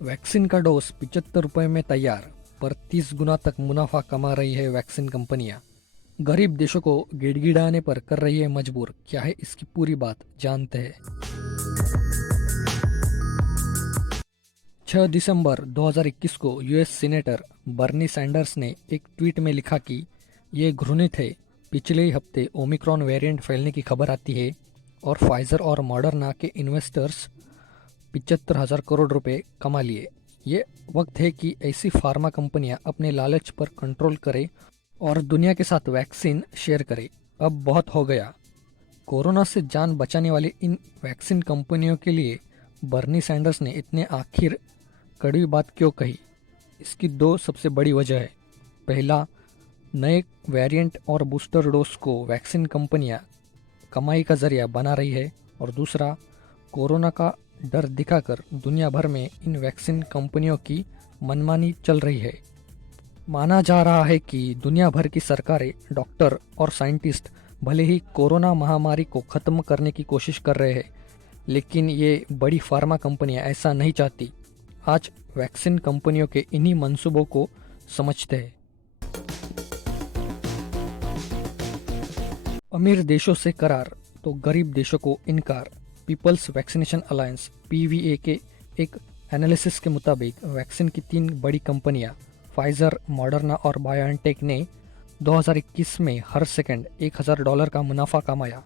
Vaccine का dose 75 रुपये में तैयार, पर 30 गुना तक मुनाफा कमा रही है वैक्सीन कंपनियां। गरीब देशों को गिड़गिड़ाने पर कर रही है मजबूर। क्या है इसकी पूरी बात, जानते हैं। 6 दिसंबर 2021 को यूएस सीनेटर बर्नी सैंडर्स ने एक ट्वीट में लिखा कि ये घृणित है। पिछले ही हफ्ते ओमिक्रॉन वेरिएंट फैलने की खबर आती है और फाइजर और मॉडर्ना के इन्वेस्टर्स 75,000 करोड़ रुपए कमा लिए। ये वक्त है कि ऐसी फार्मा कंपनियां अपने लालच पर कंट्रोल करें और दुनिया के साथ वैक्सीन शेयर करें। अब बहुत हो गया। कोरोना से जान बचाने वाली इन वैक्सीन कंपनियों के लिए बर्नी सैंडर्स ने इतने आखिर कड़वी बात क्यों कही? इसकी दो सबसे बड़ी वजह है। पहला, नए वेरिएंट और बूस्टर डोज को वैक्सीन कंपनियां कमाई का जरिया बना रही है, और दूसरा, कोरोना का डर दिखाकर दुनिया भर में इन वैक्सीन कंपनियों की मनमानी चल रही है। माना जा रहा है कि दुनिया भर की सरकारें, डॉक्टर और साइंटिस्ट भले ही कोरोना महामारी को खत्म करने की कोशिश कर रहे हैं, लेकिन ये बड़ी फार्मा कंपनियां ऐसा नहीं चाहती। आज वैक्सीन कंपनियों के इन्हीं मंसूबों को समझते हैं। अमीर देशों से करार तो गरीब देशों को इनकार। पीपल्स वैक्सीनेशन अलायंस (पीवीए) के एक एनालिसिस के मुताबिक वैक्सीन की 3 बड़ी कंपनियां फाइजर, मॉडर्ना और बायोएनटेक ने 2021 में हर सेकंड $1,000 का मुनाफा कमाया।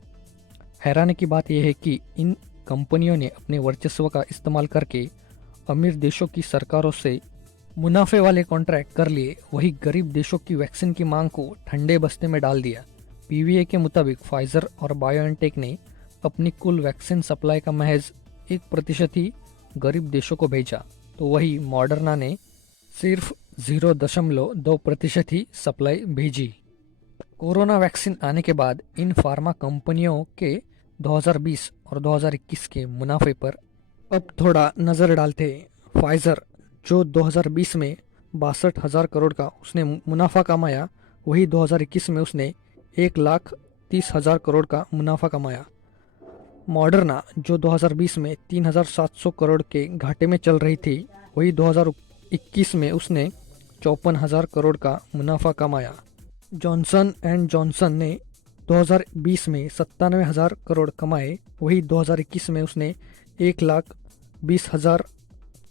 हैरानी की बात यह है कि इन कंपनियों ने अपने वर्चस्व का इस्तेमाल करके अमीर देशों की सरकारों से मुनाफे वाले कॉन्ट्रैक्ट कर लिए, वही गरीब देशों की वैक्सीन की मांग को ठंडे बस्ते में डाल दिया। पीवीए के मुताबिक फाइजर और बायोएनटेक ने अपनी कुल वैक्सीन सप्लाई का महज 1% ही गरीब देशों को भेजा, तो वही मॉडर्ना ने सिर्फ 0.2% ही सप्लाई भेजी। कोरोना वैक्सीन आने के बाद इन फार्मा कंपनियों के 2020 और 2021 के मुनाफे पर अब थोड़ा नज़र डालते हैं। फाइजर, जो 2020 में 62,000 करोड़ का उसने मुनाफा कमाया, वही 2021 में उसने 1,30,000 करोड़ का मुनाफा कमाया। मॉडर्ना, जो 2020 में 3,700 करोड़ के घाटे में चल रही थी, वही 2021 में उसने 54,000 करोड़ का मुनाफा कमाया। जॉनसन एंड जॉनसन ने 2020 में 97,000 करोड़ कमाए, वही 2021 में उसने 1,20,000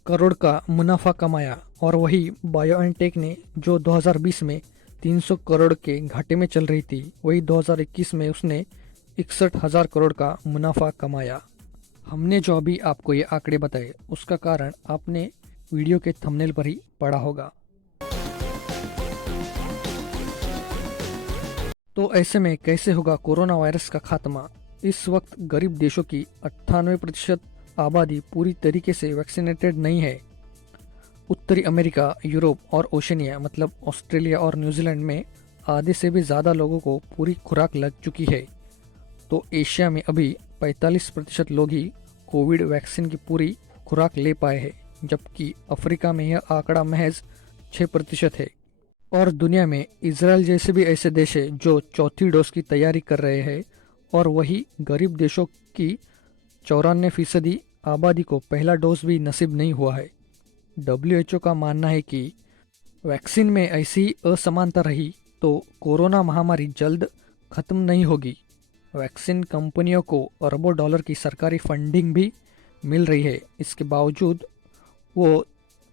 करोड़ का मुनाफा कमाया। और वही बायोएनटेक ने, जो 2020 में 300 करोड़ के घाटे में चल रही थी, वही 2021 में उसने 61,000 करोड़ का मुनाफा कमाया। हमने जो अभी आपको ये आंकड़े बताए, उसका कारण आपने वीडियो के थंबनेल पर ही पढ़ा होगा। तो ऐसे में कैसे होगा कोरोना वायरस का खात्मा? इस वक्त गरीब देशों की 98% आबादी पूरी तरीके से वैक्सीनेटेड नहीं है। उत्तरी अमेरिका, यूरोप और ओशनिया मतलब ऑस्ट्रेलिया और न्यूजीलैंड में आधे से भी ज़्यादा लोगों को पूरी खुराक लग चुकी है। तो एशिया में अभी 45% लोग ही कोविड वैक्सीन की पूरी खुराक ले पाए हैं, जबकि अफ्रीका में यह आंकड़ा महज 6% है। और दुनिया में इजराइल जैसे भी ऐसे देश हैं जो चौथी डोज की तैयारी कर रहे हैं, और वही गरीब देशों की 94% आबादी को पहला डोज भी नसीब नहीं हुआ है। WHO का मानना है कि वैक्सीन में ऐसी असमानता रही तो कोरोना महामारी जल्द खत्म नहीं होगी। वैक्सीन कंपनियों को अरबों डॉलर की सरकारी फंडिंग भी मिल रही है। इसके बावजूद वो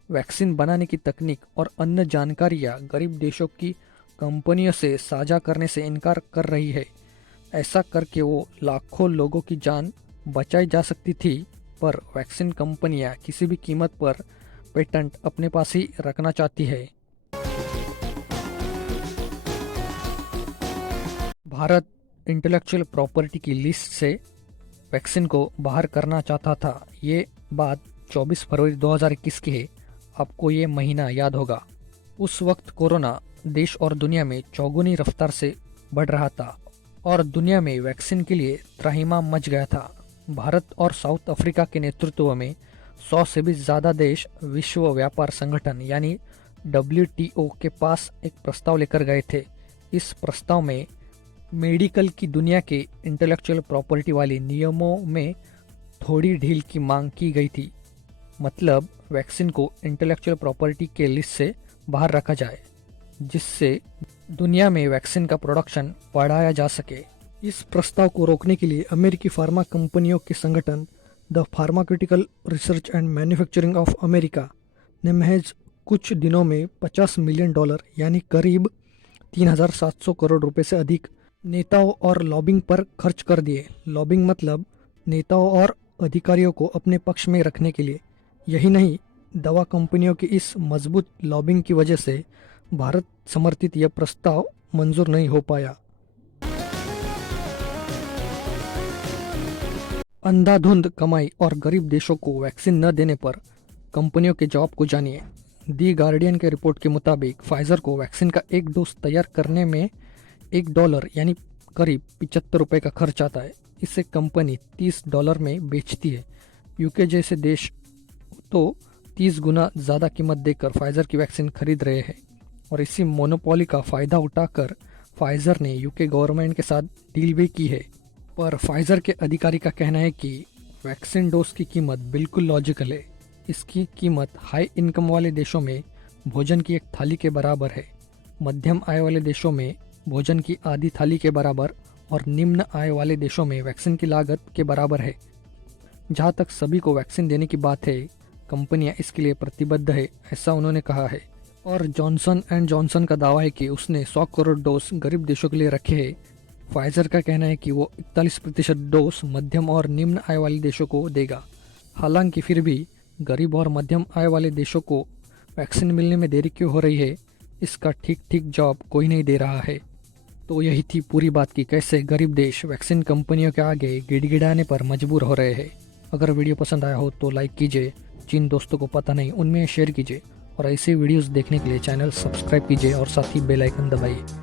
वैक्सीन बनाने की तकनीक और अन्य जानकारियां गरीब देशों की कंपनियों से साझा करने से इनकार कर रही है। ऐसा करके वो लाखों लोगों की जान बचाई जा सकती थी, पर वैक्सीन कंपनियां किसी भी कीमत पर पेटेंट अपने पास ही रखना चाहती है। भारत इंटेलेक्चुअल प्रॉपर्टी की लिस्ट से वैक्सीन को बाहर करना चाहता था। ये बात 24 फरवरी 2021 की है। आपको ये महीना याद होगा। उस वक्त कोरोना देश और दुनिया में चौगुनी रफ्तार से बढ़ रहा था और दुनिया में वैक्सीन के लिए त्राहिमाम मच गया था। भारत और साउथ अफ्रीका के नेतृत्व में 100 से भी ज़्यादा देश विश्व व्यापार संगठन यानी WTO के पास एक प्रस्ताव लेकर गए थे। इस प्रस्ताव में मेडिकल की दुनिया के इंटेलेक्चुअल प्रॉपर्टी वाले नियमों में थोड़ी ढील की मांग की गई थी। मतलब वैक्सीन को इंटेलेक्चुअल प्रॉपर्टी के लिस्ट से बाहर रखा जाए, जिससे दुनिया में वैक्सीन का प्रोडक्शन बढ़ाया जा सके। इस प्रस्ताव को रोकने के लिए अमेरिकी फार्मा कंपनियों के संगठन the pharmaceutical research and manufacturing of America ने महज कुछ दिनों में $50 मिलियन यानी करीब 3,700 करोड़ रुपए से अधिक नेताओं और लॉबिंग पर खर्च कर दिए। लॉबिंग मतलब नेताओं और अधिकारियों को अपने पक्ष में रखने के लिए। यही नहीं, दवा कंपनियों की इस मजबूत लॉबिंग की वजह से भारत समर्थित यह प्रस्ताव मंजूर नहीं हो पाया। अंधाधुंध कमाई और गरीब देशों को वैक्सीन न देने पर कंपनियों के जवाब को जानिए। दी गार्डियन के रिपोर्ट के मुताबिक फाइजर को वैक्सीन का एक डोज तैयार करने में $1 यानी करीब 75 रुपये का खर्च आता है। इससे कंपनी $30 में बेचती है। यूके जैसे देश तो 30 गुना ज़्यादा कीमत देकर फाइजर की वैक्सीन खरीद रहे हैं और इसी मोनोपोली का फ़ायदा उठाकर फाइजर ने यूके गवर्नमेंट के साथ डील भी की है। पर फाइजर के अधिकारी का कहना है कि वैक्सीन डोज की कीमत बिल्कुल लॉजिकल है। इसकी कीमत हाई इनकम वाले देशों में भोजन की एक थाली के बराबर है, मध्यम आय वाले देशों में भोजन की आधी थाली के बराबर और निम्न आय वाले देशों में वैक्सीन की लागत के बराबर है। जहां तक सभी को वैक्सीन देने की बात है, कंपनियां इसके लिए प्रतिबद्ध है, ऐसा उन्होंने कहा है। और जॉनसन एंड जॉनसन का दावा है कि उसने 100 करोड़ डोज गरीब देशों के लिए रखे हैं। फाइजर का कहना है कि वो 41% डोज मध्यम और निम्न आय वाले देशों को देगा। हालांकि फिर भी गरीब और मध्यम आय वाले देशों को वैक्सीन मिलने में देरी क्यों हो रही है, इसका ठीक जवाब कोई नहीं दे रहा है। तो यही थी पूरी बात की कैसे गरीब देश वैक्सीन कंपनियों के आगे गिड़गिड़ाने पर मजबूर हो रहे हैं। अगर वीडियो पसंद आया हो तो लाइक कीजिए, जिन दोस्तों को पता नहीं उनमें शेयर कीजिए और ऐसे वीडियोस देखने के लिए चैनल सब्सक्राइब कीजिए और साथ ही बेल आइकन दबाइए।